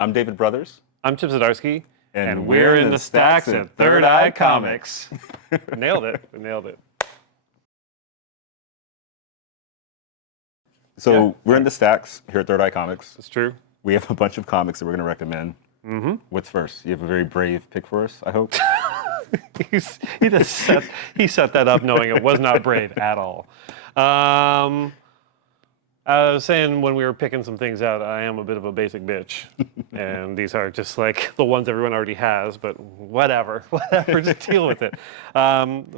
I'm David Brothers. I'm Chip Zdarsky. And we're in the stacks at Third Eye Comics. Nailed it. We nailed it. So we're in the stacks here at Third Eye Comics. It's true. We have a bunch of comics that we're going to recommend. Mm-hmm. What's first? You have a very brave pick for us, I hope. he set that up knowing it was not brave at all. I was saying when we were picking some things out, I am a bit of a basic bitch. And these are just like the ones everyone already has, but whatever, just deal with it.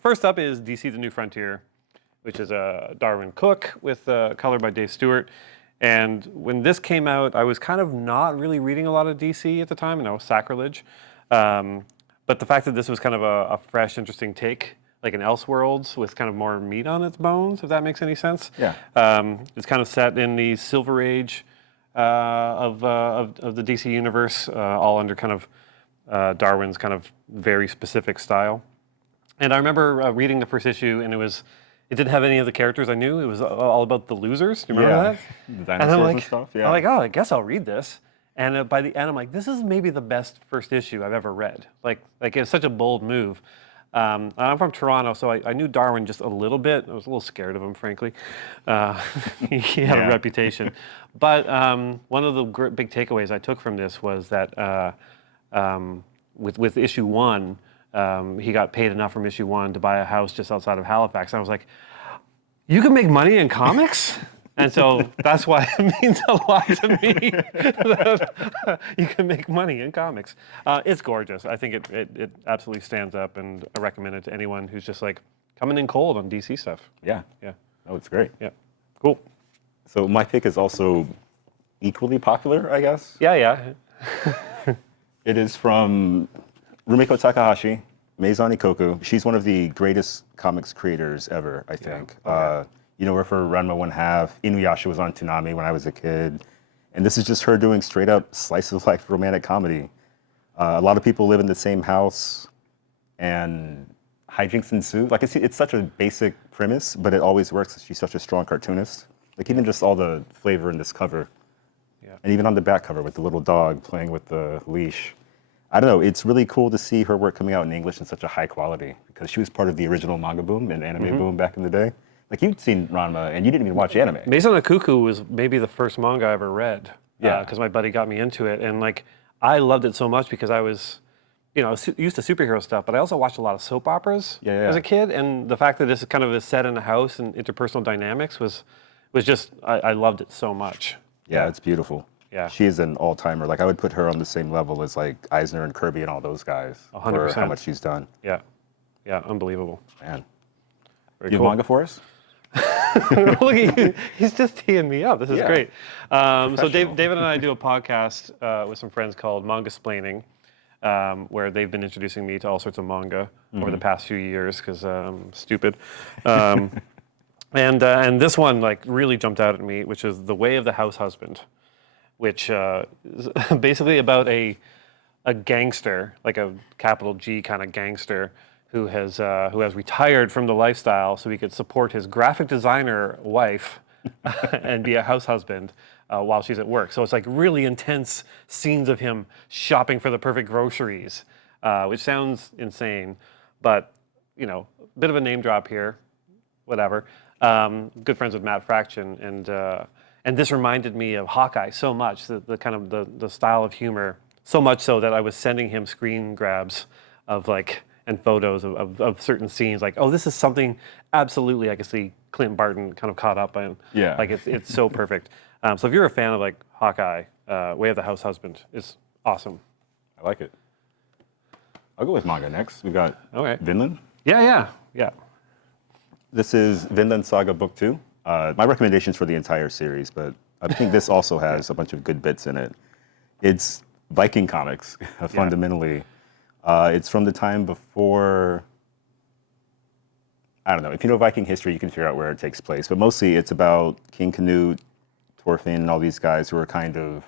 First up is DC The New Frontier, which is Darwyn Cooke with color by Dave Stewart. And when this came out, I was kind of not really reading a lot of DC at the time, and that was sacrilege. But the fact that this was kind of a fresh, interesting take, like an Elseworlds with kind of more meat on its bones, if that makes any sense. Yeah. It's kind of set in the Silver Age of the DC universe, all under kind of Darwyn's kind of very specific style. And I remember reading the first issue, and it didn't have any of the characters I knew. It was all about the losers. Do you remember that? The dinosaurs and stuff. Yeah. I'm like, oh, I guess I'll read this. And by the end, I'm like, this is maybe the best first issue I've ever read. Like it's such a bold move. I'm from Toronto, so I knew Darwyn just a little bit. I was a little scared of him, frankly. He had a reputation. But one of the big takeaways I took from this was that with issue 1, he got paid enough from issue 1 to buy a house just outside of Halifax. And I was like, you can make money in comics? And so that's why it means a lot to me that you can make money in comics. It's gorgeous. I think it absolutely stands up, and I recommend it to anyone who's just like coming in cold on DC stuff. Yeah. Yeah. Oh, it's great. Yeah. Cool. So my pick is also equally popular, I guess. Yeah. It is from Rumiko Takahashi, Maison Ikkoku. She's one of the greatest comics creators ever, I think. Yeah. Okay. You know her for Ranma 1/2. Inuyasha was on Toonami when I was a kid. And this is just her doing straight up slice of life romantic comedy. A lot of people live in the same house and hijinks ensue. Like it's such a basic premise, but it always works. She's such a strong cartoonist. Like even just all the flavor in this cover. Yeah. And even on the back cover with the little dog playing with the leash. I don't know, it's really cool to see her work coming out in English in such a high quality because she was part of the original manga boom and anime boom back in the day. Like you'd seen Ranma and you didn't even watch anime. Maison Ikkoku was maybe the first manga I ever read. Yeah. Because my buddy got me into it, and like I loved it so much because I was, used to superhero stuff, but I also watched a lot of soap operas as a kid, and the fact that this kind of is set in a house and interpersonal dynamics was just I loved it so much. Yeah, it's beautiful. Yeah. She is an all-timer. Like I would put her on the same level as like Eisner and Kirby and all those guys. 100%. For how much she's done. Yeah, unbelievable. Man. Very you cool. have manga for us? Look at you. He's just teeing me up. This is great. So David and I do a podcast with some friends called Manga-splaining, where they've been introducing me to all sorts of manga over the past few years because I'm stupid. And this one like really jumped out at me, which is The Way of the House Husband, which is basically about a gangster, like a capital G kind of gangster, who has retired from the lifestyle so he could support his graphic designer wife and be a house husband while she's at work. So it's like really intense scenes of him shopping for the perfect groceries, which sounds insane, but a bit of a name drop here, whatever. Good friends with Matt Fraction, and this reminded me of Hawkeye so much, the kind of the style of humor, so much so that I was sending him screen grabs of like and photos of certain scenes, like, oh, this is something absolutely I could see Clint Barton kind of caught up in. Yeah. Like it's so perfect. So if you're a fan of like Hawkeye, Way of the House Husband is awesome. I like it. I'll go with manga next. We got Vinland. Yeah. This is Vinland Saga Book 2. My recommendations for the entire series, but I think this also has a bunch of good bits in it. It's Viking comics, fundamentally. It's from the time before, I don't know, if you know Viking history, you can figure out where it takes place. But mostly it's about King Canute, Thorfinn, and all these guys who are kind of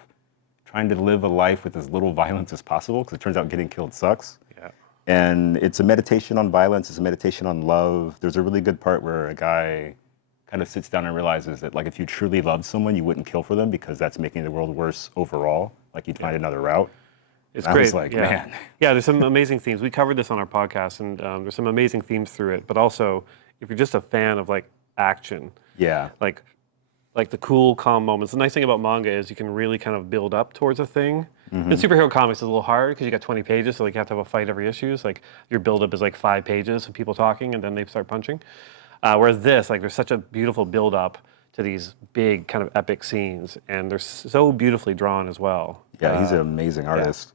trying to live a life with as little violence as possible, because it turns out getting killed sucks. Yeah. And it's a meditation on violence, it's a meditation on love. There's a really good part where a guy kind of sits down and realizes that like if you truly loved someone, you wouldn't kill for them because that's making the world worse overall. like you'd find another route. It's And great. I was like, yeah. man. Yeah, there's some amazing themes. We covered this on our podcast, and there's some amazing themes through it. But also, if you're just a fan of like action, Yeah. like the cool, calm moments. The nice thing about manga is you can really kind of build up towards a thing. Mm-hmm. In superhero comics, it's a little hard because you got 20 pages, so like you have to have a fight every issue. So like your build-up is like 5 pages of people talking, and then they start punching. Whereas this, like, there's such a beautiful build-up to these big kind of epic scenes, and they're so beautifully drawn as well. Yeah, he's an amazing artist.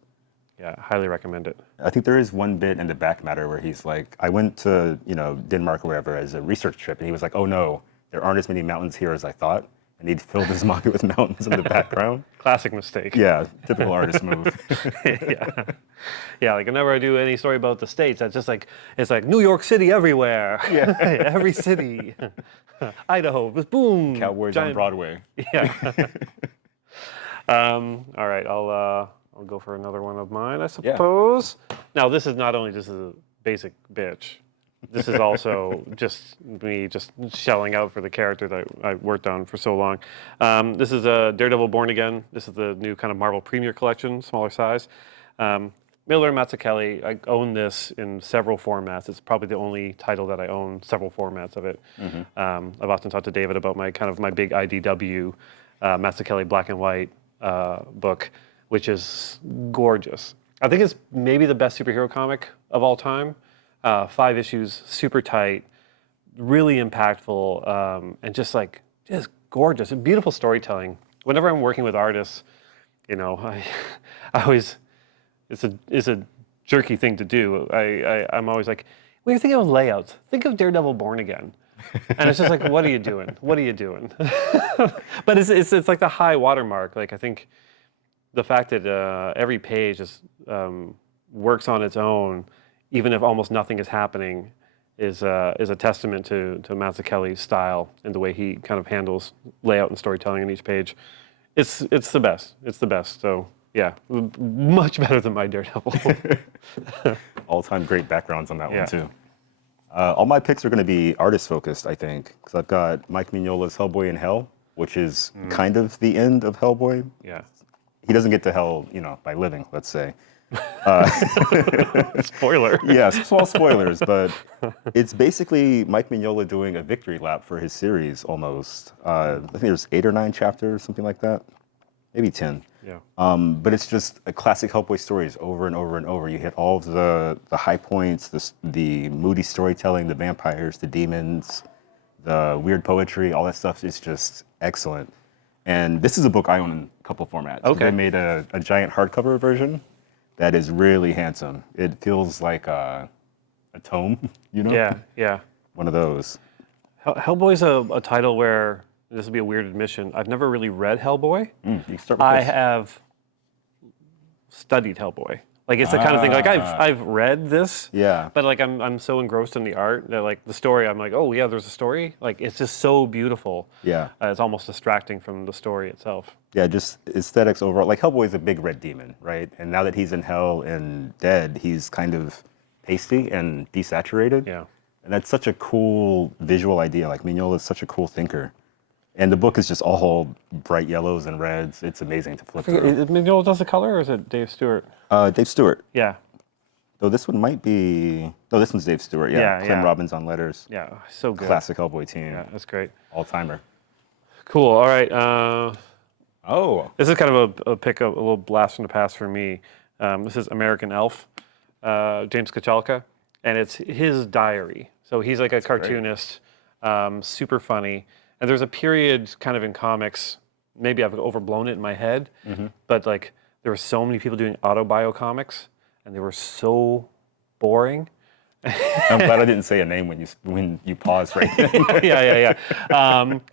Yeah, highly recommend it. I think there is one bit in the back matter where he's like, I went to, Denmark or wherever as a research trip, and he was like, oh no, there aren't as many mountains here as I thought. And he'd filled his manga with mountains in the background. Classic mistake. Yeah, typical artist move. Yeah, like whenever I do any story about the States, that's just like, it's like New York City everywhere. Yeah. Every city. Idaho, just boom. Cowboys on Broadway. Yeah. All right, I'll go for another one of mine, I suppose. Yeah. Now, this is not only just a basic bitch. This is also just me just shelling out for the character that I worked on for so long. This is Daredevil Born Again. This is the new kind of Marvel Premier Collection, smaller size. Miller and Mazzucchelli, I own this in several formats. It's probably the only title that I own several formats of it. Mm-hmm. I've often talked to David about my big IDW Mazzucchelli black and white book, which is gorgeous. I think it's maybe the best superhero comic of all time. 5 issues, super tight, really impactful, and just gorgeous and beautiful storytelling. Whenever I'm working with artists, I always, it's a jerky thing to do. I'm always like, when you're thinking of layouts, think of Daredevil Born Again. And it's just like, what are you doing? What are you doing? But it's like the high watermark. Like, I think the fact that every page is works on its own, even if almost nothing is happening, is a testament to Mazzucchelli's style and the way he kind of handles layout and storytelling in each page. It's the best. It's the best. So yeah, much better than my Daredevil. All-time great backgrounds on that one too. All my picks are going to be artist-focused, I think, because I've got Mike Mignola's Hellboy in Hell, which is kind of the end of Hellboy. Yeah. He doesn't get to hell, by living, let's say. Spoiler. Yeah, small spoilers, but it's basically Mike Mignola doing a victory lap for his series almost. I think there's 8 or 9 chapters, something like that. Maybe 10. Yeah. But it's just a classic Hellboy stories over and over and over. You hit all of the high points, the moody storytelling, the vampires, the demons, the weird poetry, all that stuff is just excellent. And this is a book I own in a couple formats. Okay. They made a giant hardcover version that is really handsome. It feels like a tome, Yeah, yeah. One of those. Hellboy's a title where, this will be a weird admission, I've never really read Hellboy. You can start with I this. have studied Hellboy. Like, it's the kind of thing, like I've read this, Yeah. but like I'm so engrossed in the art that like the story, I'm like, oh yeah, there's a story. Like, it's just so beautiful. Yeah. It's almost distracting from the story itself. Yeah, just aesthetics overall. Like, Hellboy is a big red demon, right? And now that he's in hell and dead, he's kind of pasty and desaturated. Yeah. And that's such a cool visual idea. Like, Mignola is such a cool thinker. And the book is just all bright yellows and reds. It's amazing to flip through. Mignola does the color, or is it Dave Stewart? Dave Stewart. Yeah. Though this one might be... No, this one's Dave Stewart, yeah. Clem Robbins on letters. Yeah, so good. Classic Hellboy team. Yeah, that's great. All-timer. Cool, all right. This is kind of a little blast from the past for me. This is American Elf, James Kochalka, and it's his diary. So he's like a cartoonist, super funny. And there's a period kind of in comics, maybe I've overblown it in my head, but like there were so many people doing autobio comics, and they were so boring. I'm glad I didn't say a name when you paused right there. Yeah.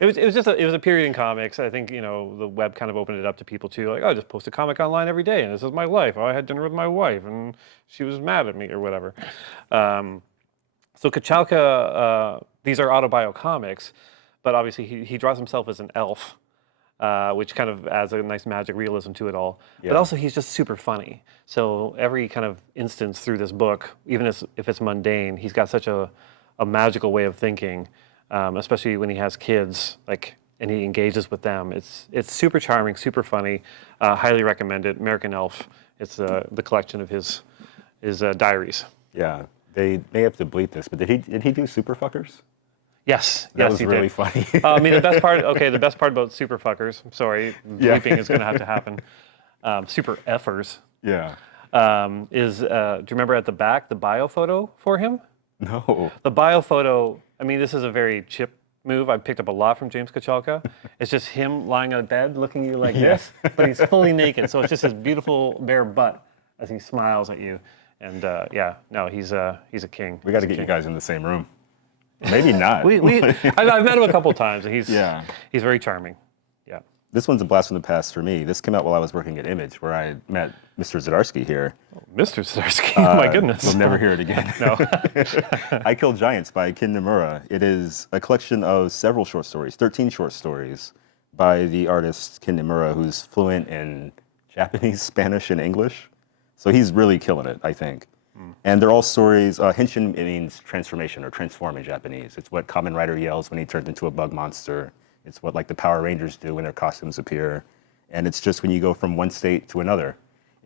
It was a period in comics. I think the web kind of opened it up to people too. Like, oh, I just post a comic online every day, and this is my life. Oh, I had dinner with my wife, and she was mad at me or whatever. So Kochalka, these are autobio comics, but obviously he draws himself as an elf, which kind of adds a nice magic realism to it all. Yeah. But also he's just super funny. So every kind of instance through this book, even if it's mundane, he's got such a magical way of thinking, especially when he has kids. Like and he engages with them. It's super charming, super funny. Highly recommend it. American Elf. It's the collection of his diaries. Yeah, they may have to bleep this, but did he do Super Fuckers? Yes, That yes, was he really did. funny. I mean, the best part. Okay, the best part about super fuckers. I'm sorry, Yeah. bleeping is going to have to happen. Super effers Yeah. is. Do you remember at the back the bio photo for him? No. The bio photo. I mean, this is a very chip move. I picked up a lot from James Kochalka. It's just him lying on a bed, looking at you like this, but he's fully naked. So it's just his beautiful bare butt as he smiles at you. And yeah, no, he's a king. We got to get you guys in the same room. Maybe not. I've met him a couple times, and he's very charming. Yeah. This one's a blast from the past for me. This came out while I was working at Image, where I met Mr. Zdarsky here. Mr. Zdarsky, my goodness. We'll never hear it again. No. I Killed Giants by Ken Nomura. It is a collection of several short stories, 13 short stories by the artist Ken Nomura, who's fluent in Japanese, Spanish, and English. So he's really killing it, I think. And they're all stories. Henshin means transformation or transform in Japanese. It's what Kamen Rider yells when he turns into a bug monster. It's what like the Power Rangers do when their costumes appear. And it's just when you go from one state to another.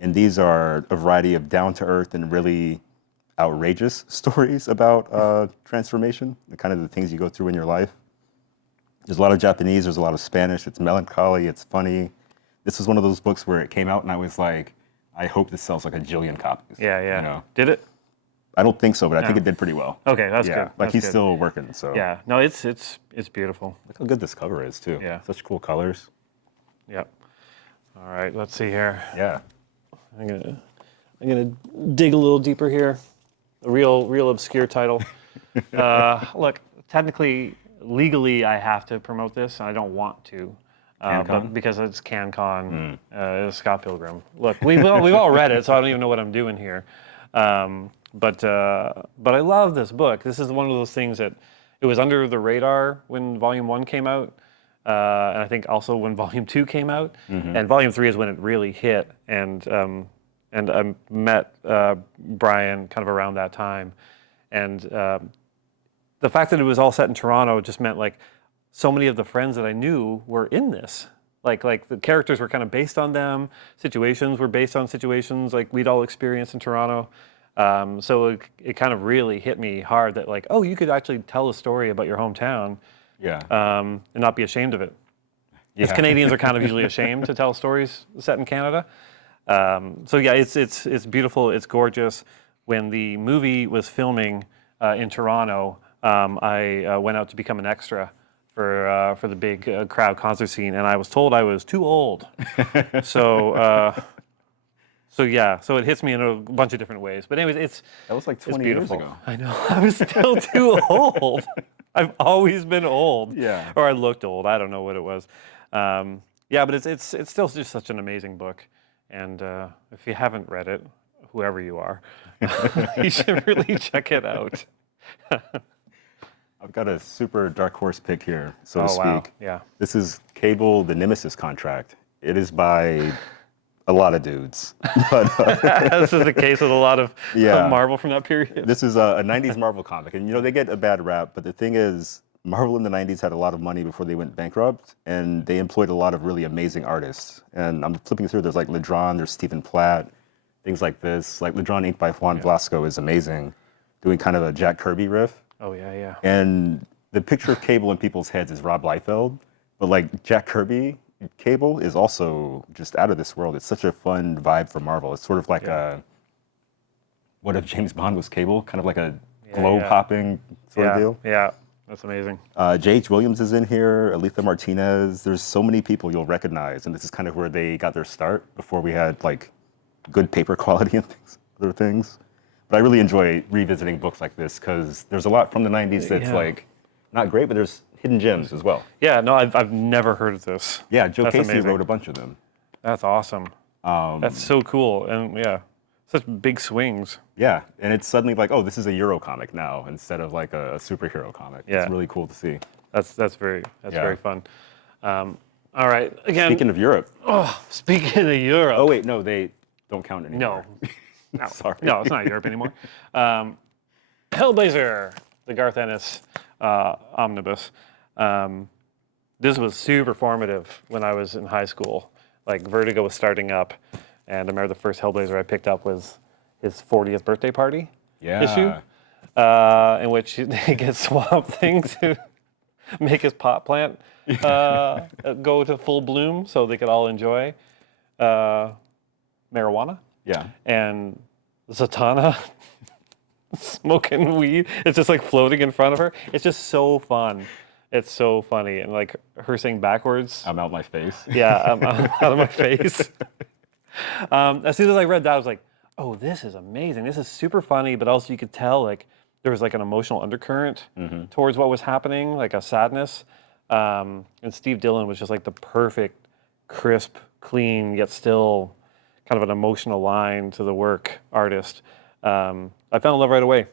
And these are a variety of down-to-earth and really outrageous stories about transformation, the kind of the things you go through in your life. There's a lot of Japanese, there's a lot of Spanish. It's melancholy, it's funny. This was one of those books where it came out and I was like, I hope this sells like a jillion copies. Yeah, yeah. You know? Did it? I don't think so, but I think it did pretty well. Okay, that's good. Like That's he's good. still working, so. Yeah, no, it's beautiful. Look how good this cover is too. Yeah. Such cool colors. Yep. All right, let's see here. Yeah. I'm gonna dig a little deeper here. A real obscure title. Look, technically, legally, I have to promote this, and I don't want to. But because it's CanCon, it's Scott Pilgrim. Look, we've all read it, so I don't even know what I'm doing here. But I love this book. This is one of those things that it was under the radar when Volume 1 came out, and I think also when Volume 2 came out, and Volume 3 is when it really hit. And I met Brian kind of around that time, and the fact that it was all set in Toronto just meant like so many of the friends that I knew were in this. Like the characters were kind of based on them. Situations were based on situations like we'd all experienced in Toronto. So it kind of really hit me hard that like, oh, you could actually tell a story about your hometown, and not be ashamed of it. Because Canadians are kind of usually ashamed to tell stories set in Canada. So yeah, it's beautiful. It's gorgeous. When the movie was filming in Toronto, I went out to become an extra for the big crowd concert scene, and I was told I was too old. So yeah, so it hits me in a bunch of different ways. But anyways, That was like 20 it's years beautiful. ago. I know. I was still too old. I've always been old. Yeah. Or I looked old. I don't know what it was. Yeah, but it's still just such an amazing book. And if you haven't read it, whoever you are, you should really check it out. I've got a super dark horse pick here, so to speak. Wow. Yeah. This is Cable, the Nemesis contract. It is by a lot of dudes. But This is the case with a lot of Marvel from that period. this is a 90s Marvel comic. And, you know, they get a bad rap, but the thing is, Marvel in the 90s had a lot of money before they went bankrupt, and they employed a lot of really amazing artists. And I'm flipping through, there's like Ledron, there's Stephen Platt, things like this. Like Ledron inked by Juan Blasco is amazing, doing kind of a Jack Kirby riff. Oh, yeah, yeah. And the picture of Cable in people's heads is Rob Liefeld, but like Jack Kirby, Cable is also just out of this world. It's such a fun vibe for Marvel. It's sort of like what if James Bond was Cable? Kind of like a globe hopping sort of deal. Yeah, that's amazing. J.H. Williams is in here, Aletha Martinez. There's so many people you'll recognize, and this is kind of where they got their start before we had like good paper quality and other things. But I really enjoy revisiting books like this because there's a lot from the 90s that's like not great, but there's hidden gems as well. Yeah, no, I've never heard of this. Yeah, Joe That's Casey amazing. wrote a bunch of them. That's awesome. That's so cool, and such big swings. Yeah, and it's suddenly like, oh, this is a Euro comic now instead of like a superhero comic. Yeah. It's really cool to see. That's very fun. All right, again. Speaking of Europe. Speaking of Europe. Oh wait, no, they don't count anymore. No, Sorry. no, it's not Europe anymore. Hellblazer, the Garth Ennis omnibus. this was super formative when I was in high school. Like Vertigo was starting up, and I remember the first Hellblazer I picked up was his 40th birthday party issue, in which they get Swamp Thing to make his pot plant go to full bloom so they could all enjoy marijuana. Yeah. And Zatanna smoking weed. It's just like floating in front of her. It's just so fun. It's so funny. And like her saying backwards. I'm out my face. Yeah, I'm out of my face. As soon as I read that, I was like, oh, this is amazing. This is super funny, but also you could tell like there was like an emotional undercurrent towards what was happening, like a sadness. And Steve Dillon was just like the perfect, crisp, clean, yet still kind of an emotional line to the work artist. I fell in love right away.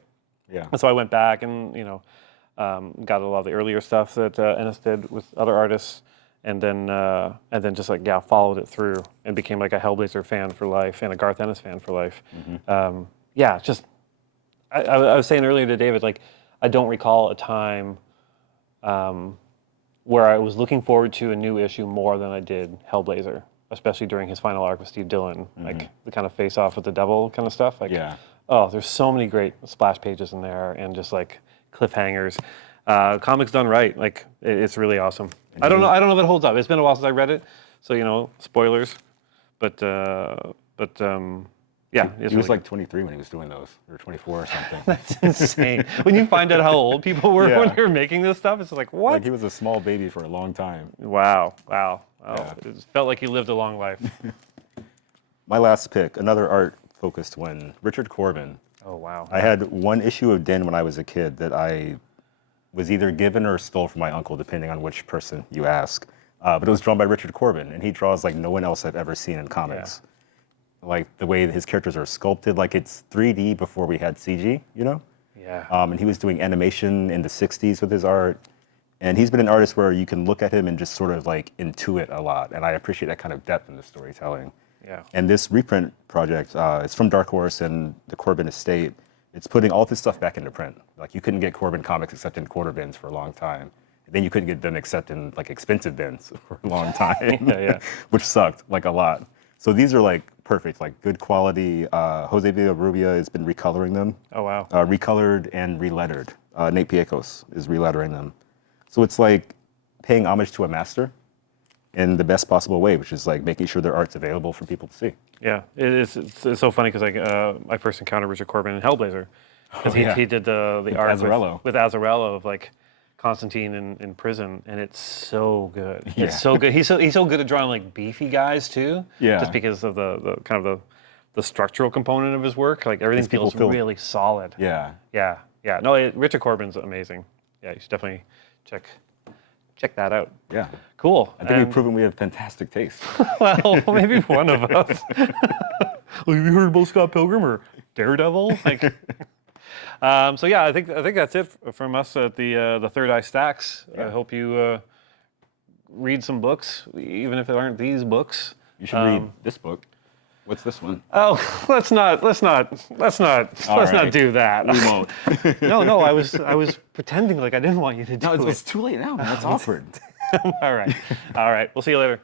Yeah. And so I went back and, got a lot of the earlier stuff that Ennis did with other artists, and then just like, followed it through and became like a Hellblazer fan for life and a Garth Ennis fan for life. I was saying earlier to David, like, I don't recall a time where I was looking forward to a new issue more than I did Hellblazer, especially during his final arc with Steve Dillon, like the kind of face off with the devil kind of stuff. Like, oh, there's so many great splash pages in there and just like cliffhangers. Comics done right, like it's really awesome. I don't know if it holds up. It's been a while since I read it, so spoilers. But yeah, he was really like 23 when he was doing those, or 24 or something. That's insane. When you find out how old people were when they were making this stuff, it's like, what? Like he was a small baby for a long time. Wow. It felt like he lived a long life. My last pick, another art-focused one, Richard Corben. Oh, wow. I had one issue of Den when I was a kid that I was either given or stole from my uncle, depending on which person you ask. But it was drawn by Richard Corben, and he draws like no one else I've ever seen in comics. Yeah. Like the way his characters are sculpted, like it's 3D before we had CG, Yeah. And he was doing animation in the 60s with his art. And he's been an artist where you can look at him and just sort of like intuit a lot. And I appreciate that kind of depth in the storytelling. Yeah. And this reprint project, it's from Dark Horse and the Corben estate. It's putting all this stuff back into print. Like you couldn't get Corben comics except in quarter bins for a long time. And then you couldn't get them except in like expensive bins for a long time, which sucked like a lot. So these are like perfect, like good quality. Jose Villarrubia has been recoloring them. Oh, wow. Recolored and relettered. Nate Piekos is relettering them. So it's like paying homage to a master in the best possible way, which is like making sure their art's available for people to see. Yeah, it's so funny because like I first encountered Richard Corben in Hellblazer. He did the art with Azzarello of like Constantine in prison, and it's so good. Yeah. It's so good. He's so good at drawing like beefy guys too. Yeah. Just because of the kind of the structural component of his work, like everything feels really solid. Yeah. Yeah. No, Richard Corben's amazing. Yeah, you should definitely check that out. Yeah. Cool. I think we've proven we have fantastic taste. Well, maybe one of us. Well, have you heard about Scott Pilgrim or Daredevil? Like, so yeah, I think that's it from us at the Third Eye Stacks. Yeah. I hope you read some books, even if it aren't these books. You should read this book. What's this one? Oh, let's not do that. We won't. No, I was pretending like I didn't want you to do it. No, it's too late now. That's awkward. All right. We'll see you later.